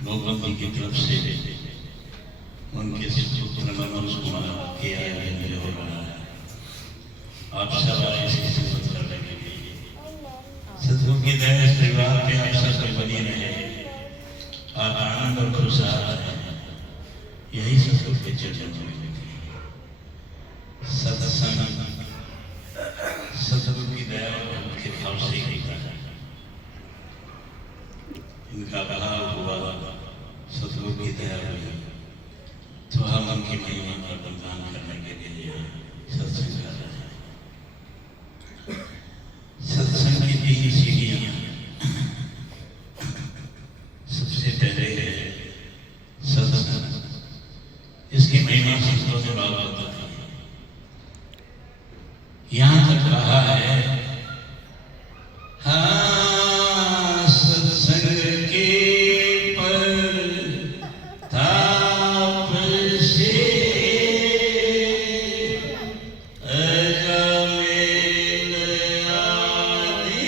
भगवती की तरफ से उनके पुत्र मनोज कुमार के आयोजन हो रहा है। आप सब आए इसकी खिदमत करने के लिए। सदगुरु की दया इस परिवार के आप सब पे बनी रहे, आप आनंद और खुशहाल रहे, यही सदगुरु के चरणों में सत्संग सदगुरु की दया और के भाव से ही होता है। इनका भाव हुआ, सदगुरु की दया हुई, तो हम उनकी महिमा का बलिदान करने के लिए सत्संग कर रहे हैं। सत्संग की तीन सीढ़ियां, सबसे पहले है सत्संग, इसकी महिमा संतों ने बात बताई। यहाँ तक कहा है, हाँ सत्संग के ताप से अजमेर आदि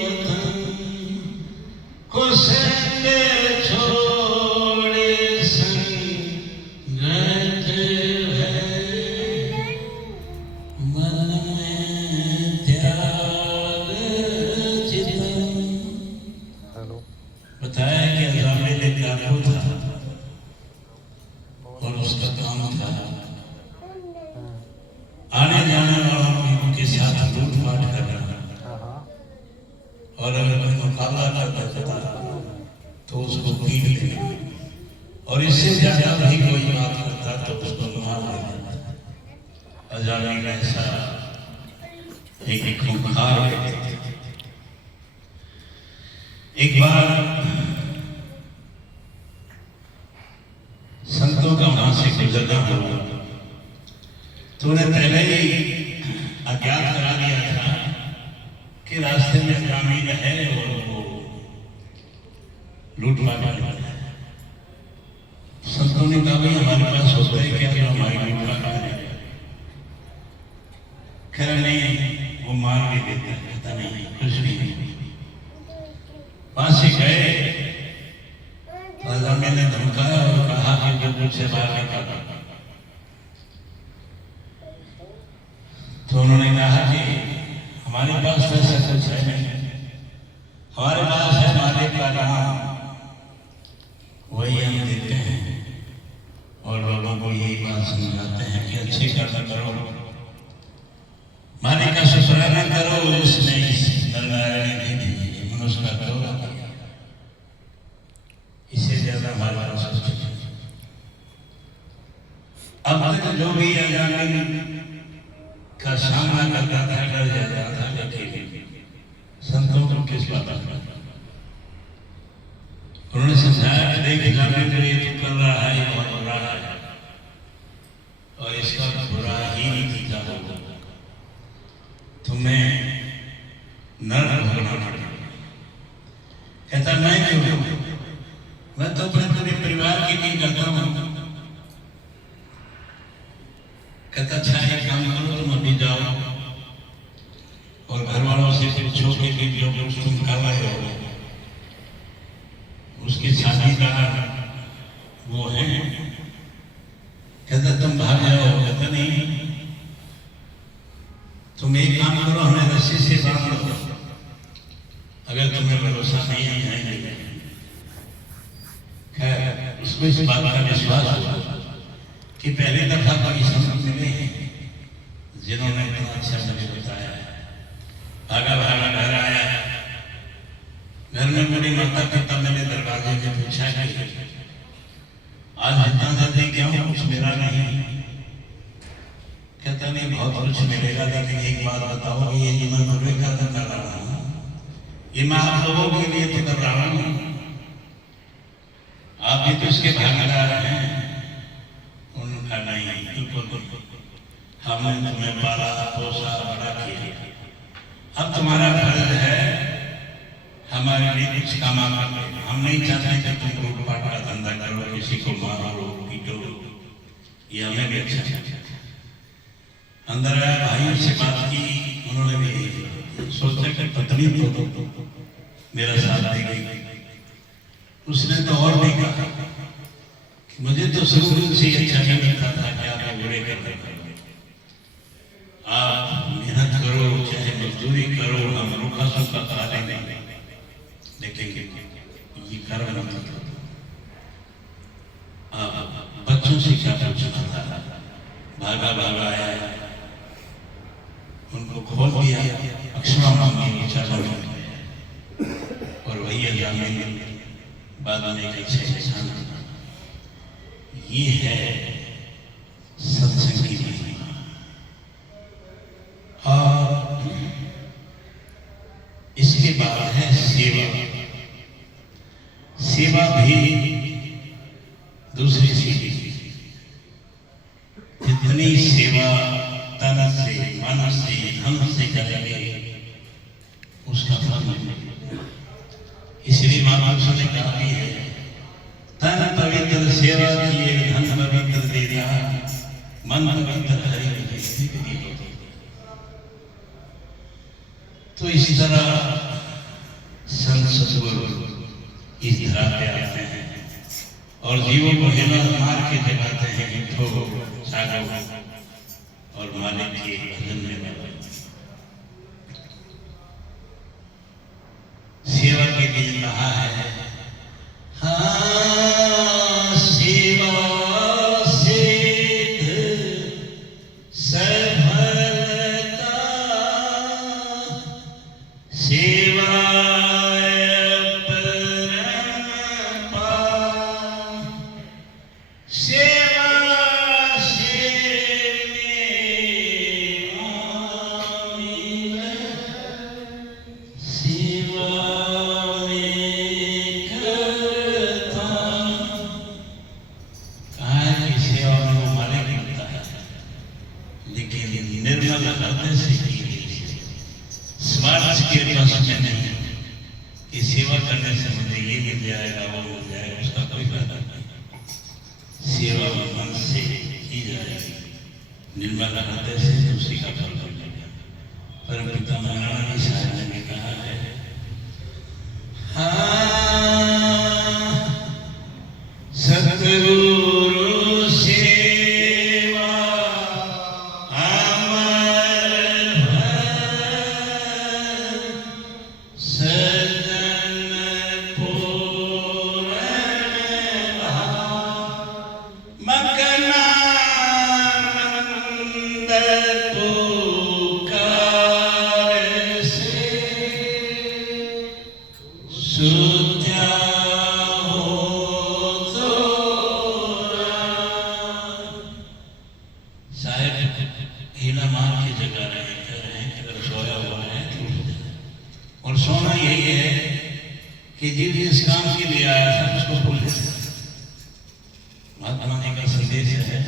वतन को संग छोड़े संगत है, मन में त्याग चितन। बताया कि अजमेर एक डाकू था और उसका काम था आने जाने वालों के साथ लूटपाट करना, और अगर कोई मुकाबला करता था तो उसको पीट लेना, और इससे ज्यादा भी कोई बात करता तो उसको मार देना। अजामी का ऐसा एक खूंखार एक बार संतों का वहां से गुजरना हुआ तो उन्हें पहले ही अज्ञात करा दिया था कि रास्ते में ग्रामीण है और वो लूटपाट वाले है। संतों ने कहा भाई हमारे पास होता है क्या जो हमारी लूटपाट करें? कह नहीं, वो मार भी देते हैं, कहता नहीं कुछ नहीं। वहां से गए, मैंने धमकाया और कहा कि जो मुझसे बाहर निकला, तो उन्होंने कहा कि हमारे पास वैसा कुछ है नहीं, हमारे पास है मालिक का नाम, वही हम देते हैं और लोगों को यही बात समझाते हैं कि अच्छे कर्म करो, मालिक का शुक्राना करो, उसने इस नारायण ने मनुष्य का करो, इससे ज्यादा हमारे पास अब तक जो भी अजामिन का सामना करता था, डर जाता था, लेकिन संतों को किस बात का? उन्होंने समझाया कि देख जामिन जो ये तो कर रहा है, बहुत बुरा है और इसका बुरा ही नतीजा होगा, तुम्हें नर भोगना पड़ेगा। कहता मैं क्यों, मैं तो अपने पूरे परिवार की नहीं करता हूं। कहता अच्छा एक काम करो, तुम अभी जाओ और घर वालों से पूछो कि जो कुछ तुम कर रहे हो उसकी शादी का वो है। कहता तुम बाहर जाओ। कहता नहीं, तुम एक काम करो, हमें रस्सी से बांध लो, अगर तुम्हें भरोसा नहीं है आएंगे। खैर उसको इस बात का विश्वास हुआ कि पहली दफा कोई संत मिले हैं जिन्होंने इतना अच्छा मुझे बताया। भागा भागा घर आया, घर में मेरी माता पिता मेरे दरवाजे में पूछा कि आज इतना जल्दी क्यों, कुछ मेरा नहीं। में बहुत कुछ मिलेगा, लेकिन एक बात बताओ, ये जो मैं विवेकानंद कर रहा हूँ, ये मैं आप लोगों के लिए तो कर रहा हूँ, आप भी तो इसके भागीदार हैं। उनका नहीं, बिल्कुल हमने तुम्हें पाला पोसा बड़ा किया, अब तुम्हारा फर्ज है हमारे लिए कुछ काम करो। हम नहीं चाहते कि तुम लूटपाट का धंधा करो, किसी को मारो पीटो, ये हमें भी अच्छा नहीं। अंदर आया, भाइयों से बात की, उन्होंने भी सोचा कि पत्नी तो मेरा साथ दे गई। उसने तो और भी कहा, मुझे तो शुरू से अच्छा नहीं लगता था कि आप बुरे कर रहे हो, आप मेहनत करो, चाहे मजदूरी करो, हम रूखा सूखा खा लेंगे, लेकिन ये कर बच्चों से क्या पूछना था। भागा भागा आया, उनको खोल दिया, अक्षमा मांगी चाचा और वही अजामें बाद में कैसे। ये है सत्संग की महिमा। और इसके बाद है सेवा। सेवा भी दूसरी सीढ़ी। जितनी सेवा तन से, मन से, धन से करेंगे उसका फल मिलेगा। इसलिए महापुरुषों ने कहा भी है, तन पवित्र सेवा किए, धन पवित्र दे दिया, मन पवित्र हरि की। तो इस तरह संत सतगुरु इस धरा पे आते हैं और जीवों को हिला मार के जगाते हैं, ठोको सागो और मालिक के भजन में। सेवा के लिए कहा है, हाँ सेवा सिद्ध सफलता, सेवा सेवा करने से मुझे ये मिल जाएगा, वो मिल जाएगा, उसका कोई फायदा नहीं। सेवा मन से की जाएगी, निर्मल हृदय से, दूसरी का फल मिलेगा। परम पिता महाराज साहब ने कहा है, हाँ सतगुरु सेवा और सोना यही है कि जिस काम के लिए आया था उसको भूल गया। महात्मा जी का संदेश है,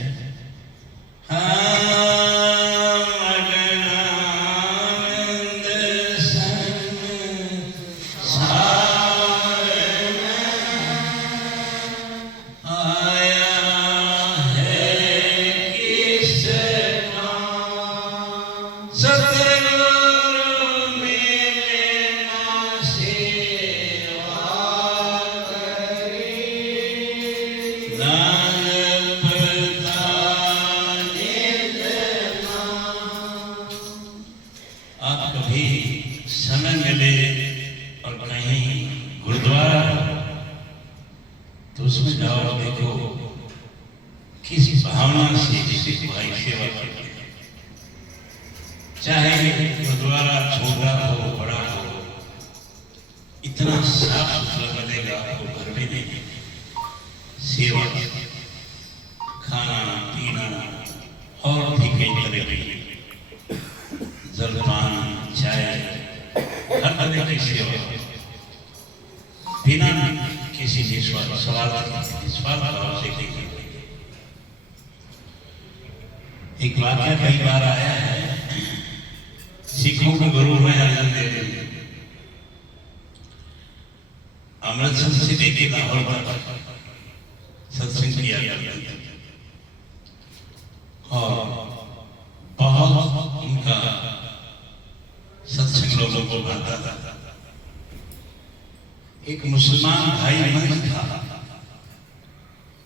आप कभी समय मिले और कहीं गुरुद्वारा तो उसमें जाओ, देखो किसी भावना से किसी भाई सेवा करते हैं। चाहे गुरुद्वारा छोटा हो बड़ा हो, इतना साफ सुथरा लगेगा आपको घर में नहीं। सेवा, खाना पीना और भी कई तरह की जलपान, चाय, हर तरह की सेवा बिना किसी निस्वार्थ भाव से की गई। एक वाक्य कई बार आया है, सिखों के गुरु हैं अर्जुन देव जी, अमृतसर से लेके लाहौर तक सत्संग किया करते और बहुत उनका सत्संग लोगों को भाता था। एक मुसलमान भाई मंद था,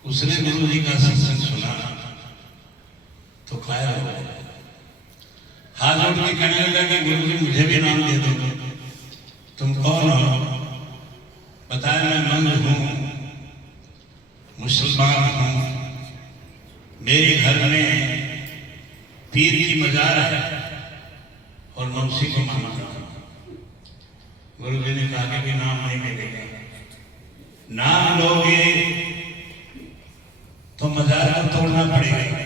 उसने गुरु जी का सत्संग सुना तो कायर हो गया, हाथ जोड़ के कहने लगा कि गुरु जी मुझे भी नाम दे दो, तुम कौन हो? बताया मैं मंद हूँ, मुसलमान हूँ, मेरे घर में पीर की मजार है और मैं उसी को मानता हूँ। गुरु जी ने कहा कि नाम नहीं मिलेगा, नाम लोगे तो मजार को तोड़ना पड़ेगा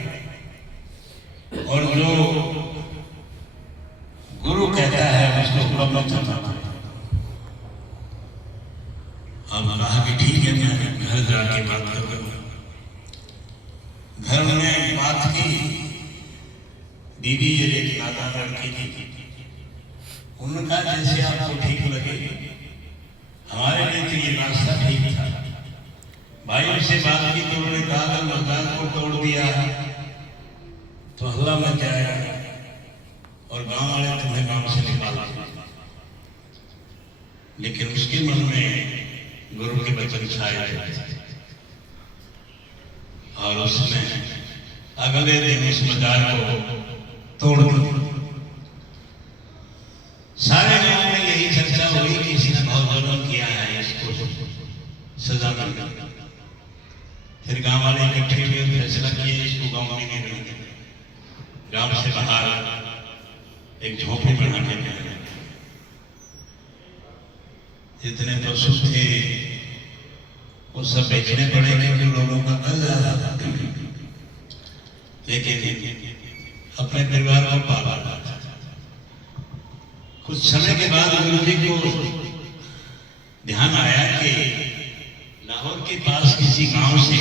और जो गुरु कहता है उसको हुक्म चलना पड़ेगा। अब कहा कि ठीक है, मैं घर जाके बात करूँगा। घर में बात की, बीवी ये एक नादान लड़की थी, उन्होंने कहा जैसे आपको ठीक लगे, हमारे लिए तो ये रास्ता ठीक था। भाइयों से बात की तो उन्होंने कहा अगर मजार को तोड़ दिया तो हल्ला मच जाएगा और गांव वाले तुम्हें गांव से निकाल देंगे। लेकिन उसके मन में गुरु के वचन छाए थे और उसने अगले दिन इस मजार को तोड़ दिया। सारे गांव में यही चर्चा हुई कि इसने बहुत जुल्म किया है, इसको सजा मिलेगी। फिर गांव वाले इकट्ठे हुए, फैसला किए इसको गांव में नहीं रहेंगे, गांव से बाहर एक झोपड़ी बना के गए। जितने पशु थे वो सब बेचने पड़े क्योंकि लोगों का कल ज्यादा था, लेकिन अपने परिवार को पाला। कुछ समय के बाद गुरु जी को ध्यान आया कि लाहौर के पास किसी गांव से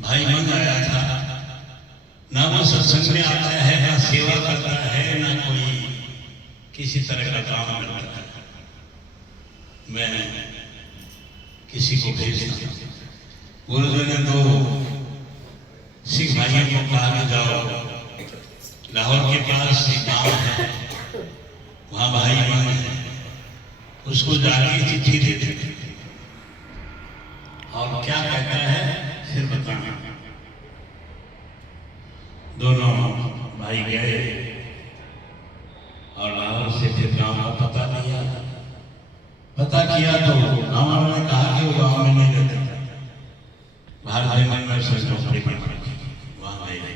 भाई मंग आया था, ना वो सत्संग में आता है, ना सेवा करता है, ना कोई किसी तरह का काम करता है। मैं किसी को भेजना। गुरु जी ने तो सिख भाइयों को कहा कि जाओ लाहौर के पास एक गांव है, वहां भाई मंग है, उसको जाके चिट्ठी दे दे और क्या कहता है फिर बताना। दोनों भाई गए और लाहौर से फिर गांव का पता लिया। पता किया तो गांव वालों ने कहा कि वो गांव में नहीं रहते, बाहर जंगल में झोपड़ी बना रखी, वहां गए।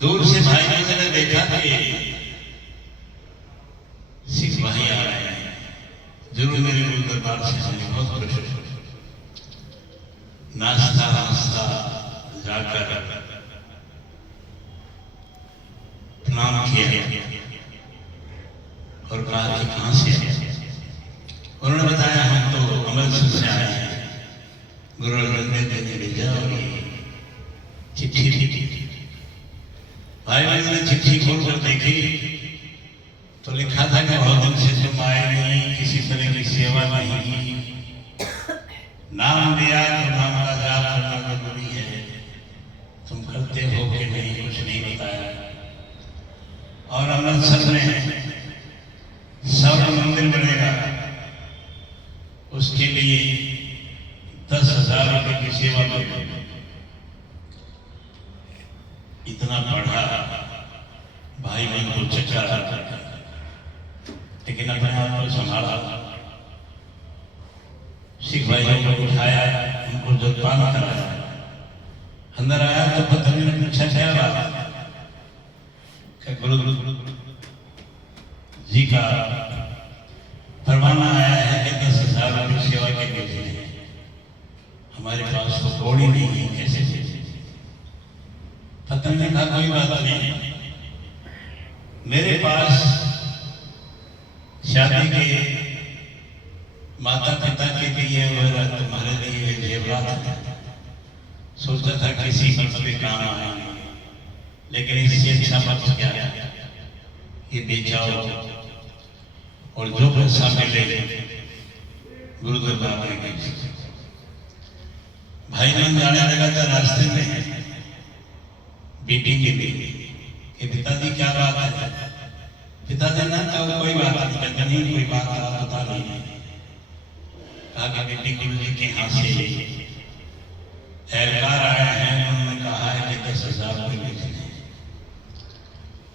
दूर से भाई ने देखा कि सिख भाई आ रहे हैं, जरूर मेरे गुरु दरबार से हमें बहुत खुश। नाश्ता नाश्ता जाकर प्रणाम किया और कहा कि कहां से आए? उन्होंने बताया हम तो अमृतसर से आए हैं, गुरु अर्जुन देव जी ने भेजा और चिट्ठी थी। भाई ने चिट्ठी खोलकर देखी तो लिखा था कि बहुत दिन से तुम आए नहीं, किसी तरह की सेवा नहीं की, नाम दिया तो नाम का जाप करना जरूरी है, तुम करते हो कि नहीं कुछ नहीं बताया। और अमृतसर में स्वर्ण मंदिर बनेगा, उसके लिए 10,000 रुपए की सेवा में इतना पढ़ा भाई बहन को चचा था, लेकिन अपने आप को संभाला। सिख भाइयों को उठाया, उनको जलपान कराया। अंदर आया तो पत्नी ने पूछा क्या बात? गुरु जी का फरमाना आया है कि 10,000 रुपये सेवा के लिए, हमारे पास तो कौड़ी नहीं है, कैसे? पत्नी ने कहा कोई बात नहीं, मेरे पास शादी के माता पिता के लिए और तुम्हारे लिए जेवरात था। सोचा था किसी वक्त पे काम आए, लेकिन इससे अच्छा वक्त क्या ये बेचाओ और जो पैसा मिले गुरुदेव बाबा के भाई मन जाने लगा था रास्ते में बेटी के लिए कि पिताजी क्या बात है। पिताजी ने कहा कोई बात नहीं, कोई बात पता नहीं। कहा कि बेटी गुरु जी के यहाँ से एहलकार आया है, उन्होंने कहा है कि 10,000 रुपये भेजने।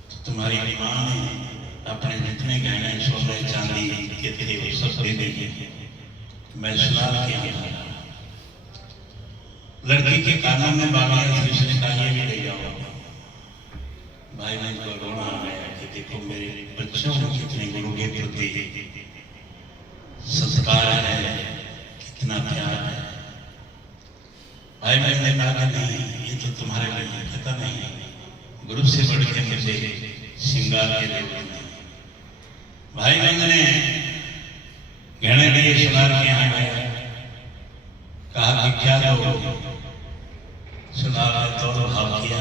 तो तुम्हारी माँ ने अपने जितने गहने सोने चांदी के थे वो सब दे देंगे। मैं सुनार किया लड़की के कानों में बाबा ने कहा ये भी ले जाओ। भाई ने को रोना आया कि देखो मेरे बच्चों को कितने गुरु के प्रति संस्कार है, कितना प्यार है। भाई मैंने कहा नहीं ये तो तुम्हारे लिए पता नहीं, गुरु से बढ़ के मुझे श्रृंगार के लिए। भाई मैंने गहने लिए सुनार के यहाँ गया, कहा कि क्या दो। सुनार ने तो भाव किया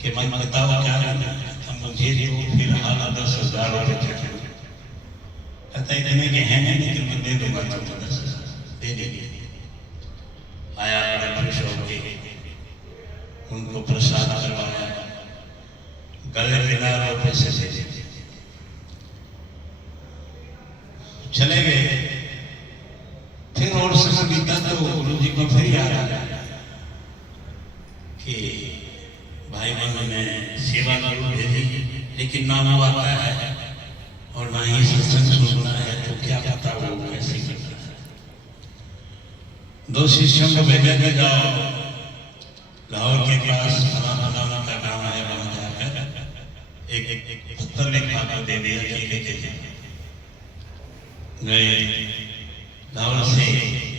कि मन बताओ क्या करना है। मुझे तो फिलहाल 10,000 रुपये चाहिए। कहता इतने के हैं नहीं, लेकिन मैं दे दूंगा तुमको 10,000 दे देंगे। आया बड़े खुश हो गए, उनको प्रसाद करवाया, गले मिला और पैसे दे चले गए। फिर और समय बीता तो गुरु जी को फिर याद आया कि भाई मैंने सेवा जरूर भेजी, लेकिन ना वो आता है और ना ही सत्संग सुनना है, तो क्या पता वो कैसे करता है। 2 शिष्यों को भेजा के जाओ लाहौर के पास फलाना का गाँव है, वहां जाकर एक पत्थर लिखा कर दे दिया कि लेके गए। लाहौर से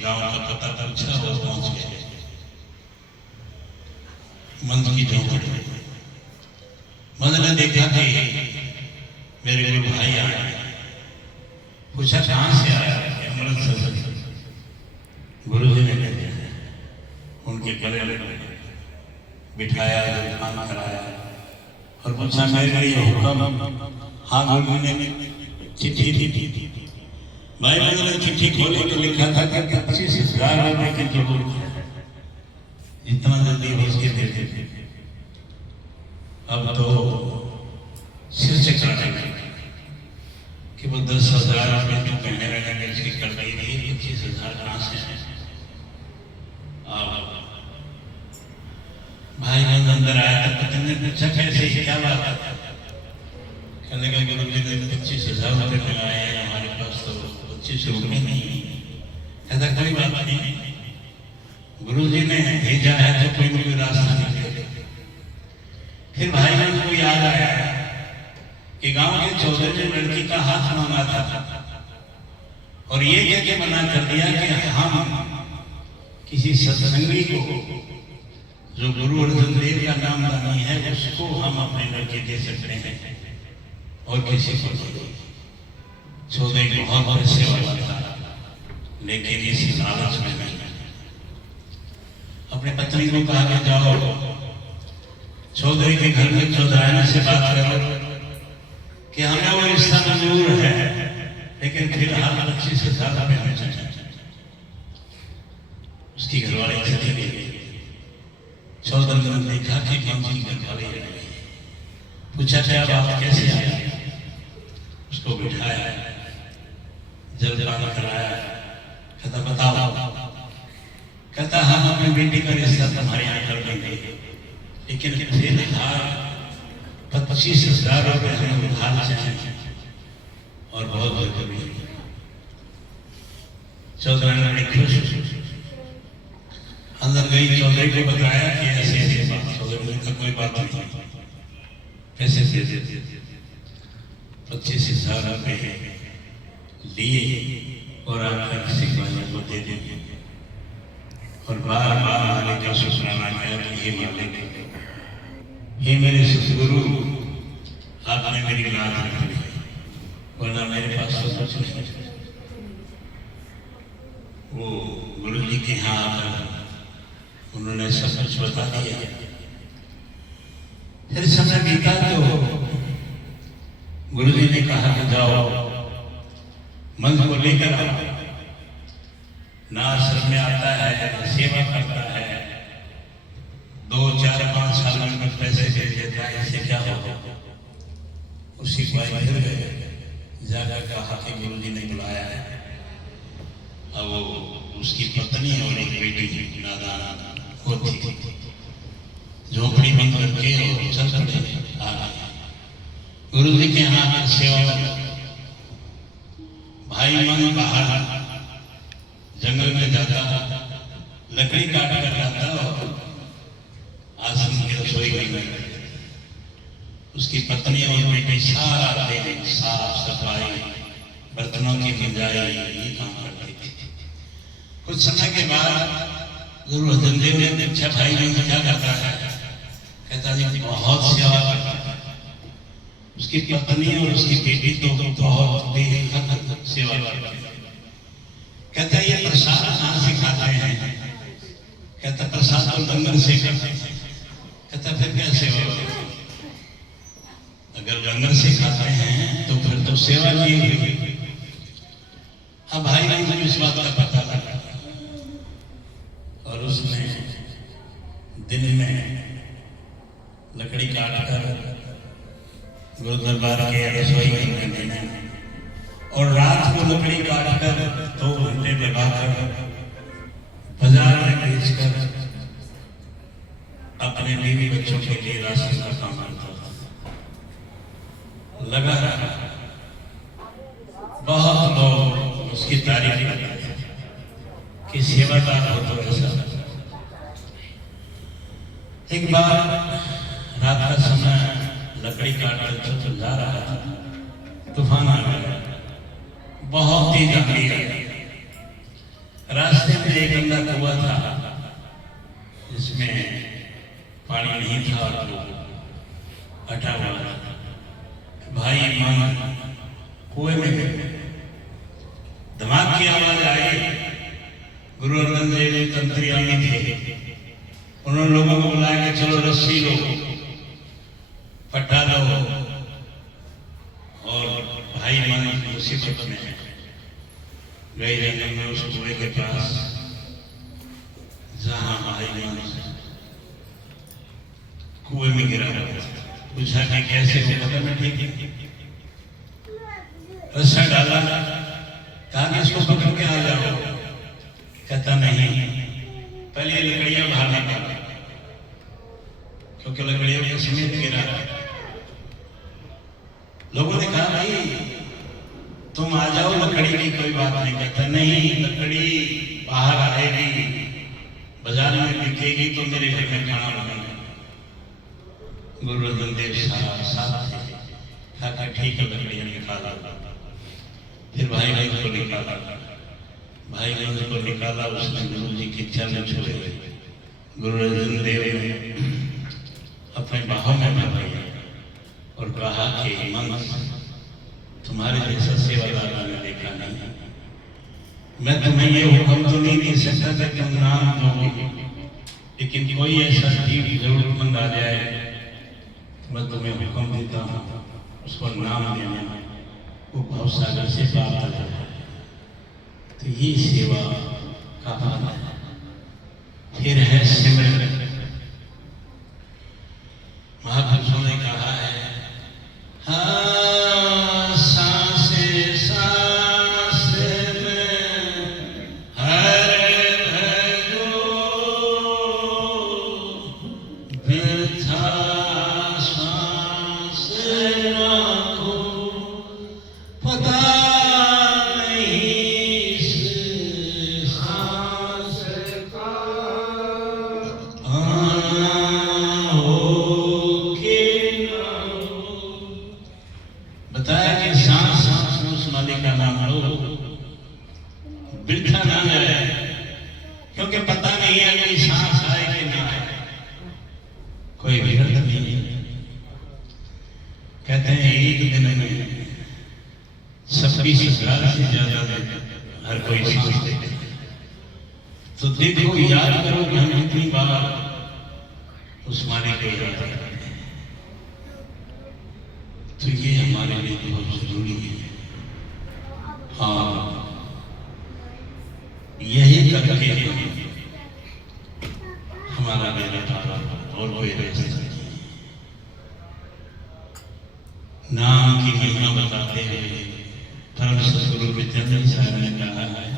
गांव का पता पूछा और पहुंच गए मंद की झोंपड़ी। मंद ने देखा कि मेरे गुरु भाई आए, पूछा कहाँ से आया। अमृतसर से। गुरु जी ने उनके गले बिठाया, खाना कराया और पूछा मेरे लिए हुक्म। हाँ गुरु ने चिट्ठी दी। भाई मैंने चिट्ठी खोली तो लिखा था कि 25,000 रुपये की जरूरत है, जितना जल्दी हो सके दे दे। अब तो सिर से काटेंगे कि वो 10,000 रुपये जो कहने लगे इसकी कर दी गई, 25,000 कहाँ से है। भाई अंदर आया तो पता नहीं पूछा कैसे क्या बात है। कहने लगा गुरु जी ने 25,000 रुपये लगाए हैं, हमारे पास तो 25 रुपये नहीं। कहता कोई बात नहीं, गुरु जी ने भेजा है तो कोई मुझे रास्ता निकले। फिर भाई को याद आया कि गांव के चौधरी ने लड़की का हाथ मांगा था और ये कह के मना कर दिया कि हम किसी सत्संगी को जो गुरु अर्जुन देव का नाम दानी है उसको हम अपने लड़के दे सकते हैं और किसी को चौधरी बहुत पैसे वाला था, लेकिन इसी लालच में नहीं। अपने पत्नी को कहा कि जाओ चौधरी के घर में चौधराना से बात करो कि हमें वो रिश्ता मंजूर है, लेकिन फिलहाल 25,000 रुपये हमें चाहिए। उसकी घरवाली चली गई। चौधरी ने देखा कि मंजी घरवाली रह गई। पूछा क्या बात कैसे आया। उसको बिठाया, जल पानी कराया। कहता बताओ। कहता हम अपनी बेटी का रिश्ता तुम्हारे यहाँ कर देंगे, लेकिन फिलहाल 25,000 रुपये हमें उधार चाहिए और बहुत जरूरी है। चौधरी ने खुश अंदर गई, चौधरी को बताया कि ऐसे ऐसे बात। चौधरी का कोई बात नहीं, पैसे दे दे। 25,000 रुपये लिए और आकर सिख वाले को दे देंगे और बार बार मालिक का शुक्राना किया कि हे मालिक, हे मेरे सतगुरु, मेरी लाज रखनी, वरना मेरे पास तो कुछ नहीं। वो गुरु जी के यहाँ आकर उन्होंने सब कुछ बता दिया। फिर समय बीता तो गुरु जी ने कहा कि जाओ मंत्र को लेकर आओ, ना आश्रम में आता है, सेवा करता है, 2, 4, 5 साल में पैसे भेज देता है, इससे क्या होगा। उसी को फिर गए, जाकर कहा कि गुरु जी ने बुलाया है। अब वो उसकी पत्नी और एक बेटी नादान होती, झोपड़ी बंद करके और चल पड़े आ गए गुरु जी के यहाँ सेवा में। भाई मन बाहर जंगल में जाता, लकड़ी काट कर जाता और आश्रम की रसोई घर में उसकी पत्नी और बेटी सारा दिन साफ सफाई, बर्तनों की मंजाई, ये काम करती थी। कुछ समय के बाद गुरु अर्जन देव ने पूछा, भाई मन क्या करता है? कहता जी बहुत सेवा करता है। उसकी पत्नी और उसकी बेटी तो बहुत बेहद सेवा करती है। कहता ये प्रसाद कहाँ से खाते हैं? कहता प्रसाद तो लंगर से करते हैं। कहता फिर क्या सेवा करते? अगर लंगर से खाते हैं तो फिर तो सेवा की हुई। अब भाई ने मुझे इस बात का पता लगा और उसने दिन में लकड़ी काट कर गुरु दरबार के रसोई घर में देना और रात को लकड़ी काट कर 2 घंटे लगाकर बाजार में बेचकर अपने बीवी बच्चों के लिए राशन का काम करता था। लगा रहा, बहुत लोग उसकी तारीफ करते थे कि सेवादार हो तो ऐसा। एक बार रात का समय लकड़ी काटकर चल जा रहा था, तूफान आ गया, बहुत तेज आंधी आई। रास्ते में एक गंदा कुआं था जिसमें पानी नहीं था और हटा हुआ था। भाई मन कुएं में गए, धमाक की आवाज आई। गुरु अर्जन देव तंत्रियामी थे, उन्होंने लोगों को बुलाया कि चलो रस्सी लो, पट्टा लो। और भाई मन मुसीबत में गए जंगल में उस कुएं के पास जहां भाई मन कुएं में गिरा हुआ था। पूछा कि कैसे हो? पता मैं ठीक है। रस्सा डाला, कहा कि इसको पकड़ के आ जाओ। कहता नहीं, पहले ये लकड़ियां बाहर निकालो, क्योंकि लकड़ियों के समेत गिरा। लोगों ने कहा भाई तुम आ जाओ, लकड़ी की कोई बात नहीं। कहता नहीं, लकड़ी बाहर आएगी, बाजार में बिकेगी तो मेरे घर में खाना बनेगा। गुरु अर्जन देव साथ कहा ठीक है, लकड़ियां निकाला। फिर भाई गंज को निकाला, भाई गंज को निकाला, उसने गुरु जी की चरण छुए। गुरु अर्जन देव ने अपने बाहों में भर लिया और कहा कि मन तुम्हारे जैसा सेवादार मैंने देखा नहीं। मैं तुम्हें ये हुक्म तो नहीं दे सकता कि तुम नाम दोगे, लेकिन कोई ऐसा जीव जरूरतमंद आ जाए तो मैं तुम्हें हुक्म देता हूँ, उसको नाम देना, वो भवसागर से पार आ जाए। तो ये सेवा का फल है। फिर है सिमरन। महापुरुषों ने कहा है, हाँ सांसे सांस में हर भजो, वृथा सांस रखो, पता नहीं इस सांस का बताया कि सांस सांस में उस मालिक का नाम लो, वृथा ना जाए, क्योंकि पता नहीं है कि सांस आए कि ना आए, कोई व्यर्थ नहीं है। कहते हैं एक दिन में सबकी सरकार से ज्यादा हर कोई सांस लेते हैं। तो देखो याद करो कि हम कितनी बार उस मालिक को याद करते हैं। तो ये हमारे लिए बहुत जरूरी है। हाँ, यही करके हमारा मेरा तारा और कोई रास्ता नहीं। नाम की महिमा बताते हुए परम सद्गुरु विद्यानंद साहब ने कहा है,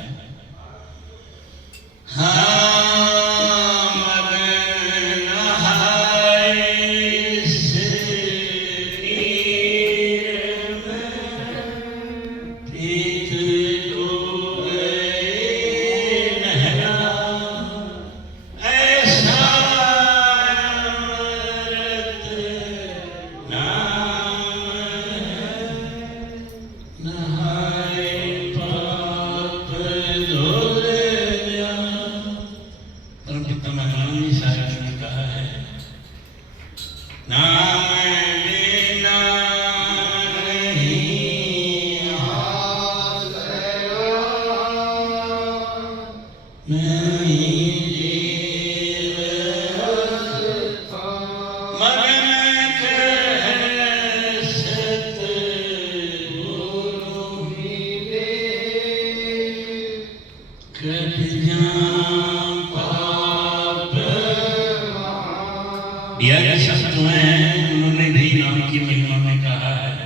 शब्द में उन्होंने भी नाम की महिमा में कहा है,